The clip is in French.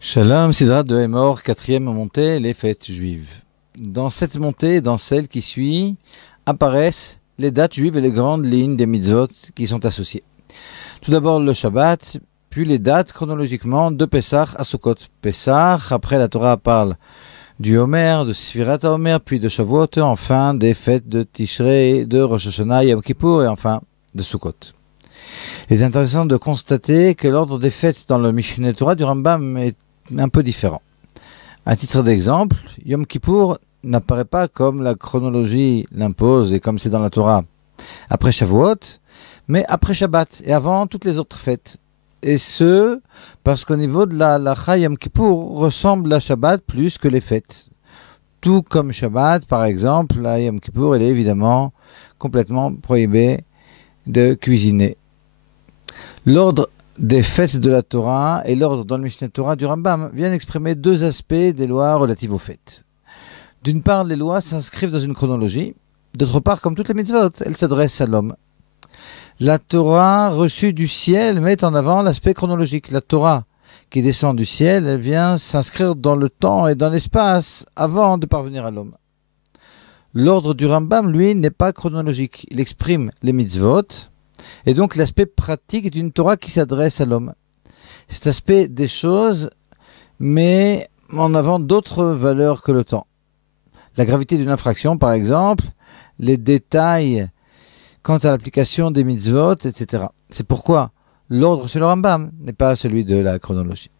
Shalom, Sidra de Hémor, quatrième montée, les fêtes juives. Dans cette montée et dans celle qui suit, apparaissent les dates juives et les grandes lignes des mitzvot qui sont associées. Tout d'abord le Shabbat, puis les dates chronologiquement de Pessah à Sukkot. Pessah, après la Torah parle du Homer, de Sfirat HaOmer, puis de Shavuot, enfin des fêtes de Tishrei, de Rosh Hashanah, Yom Kippour et enfin de Sukkot. Il est intéressant de constater que l'ordre des fêtes dans le Mishneh Torah du Rambam est un peu différent. À titre d'exemple, Yom Kippour n'apparaît pas comme la chronologie l'impose et comme c'est dans la Torah après Shavuot, mais après Shabbat et avant toutes les autres fêtes. Et ce, parce qu'au niveau de la halakha, Yom Kippour ressemble à Shabbat plus que les fêtes. Tout comme Shabbat, par exemple, la Yom Kippour, il est évidemment complètement prohibé de cuisiner. L'ordre des fêtes de la Torah et l'ordre dans le Mishneh Torah du Rambam viennent exprimer deux aspects des lois relatives aux fêtes. D'une part, les lois s'inscrivent dans une chronologie. D'autre part, comme toutes les mitzvot, elles s'adressent à l'homme. La Torah reçue du ciel met en avant l'aspect chronologique. La Torah qui descend du ciel, elle vient s'inscrire dans le temps et dans l'espace avant de parvenir à l'homme. L'ordre du Rambam, lui, n'est pas chronologique. Il exprime les mitzvot, et donc l'aspect pratique d'une Torah qui s'adresse à l'homme. Cet aspect des choses met en avant d'autres valeurs que le temps. La gravité d'une infraction, par exemple, les détails quant à l'application des mitzvot, etc. C'est pourquoi l'ordre chez le Rambam n'est pas celui de la chronologie.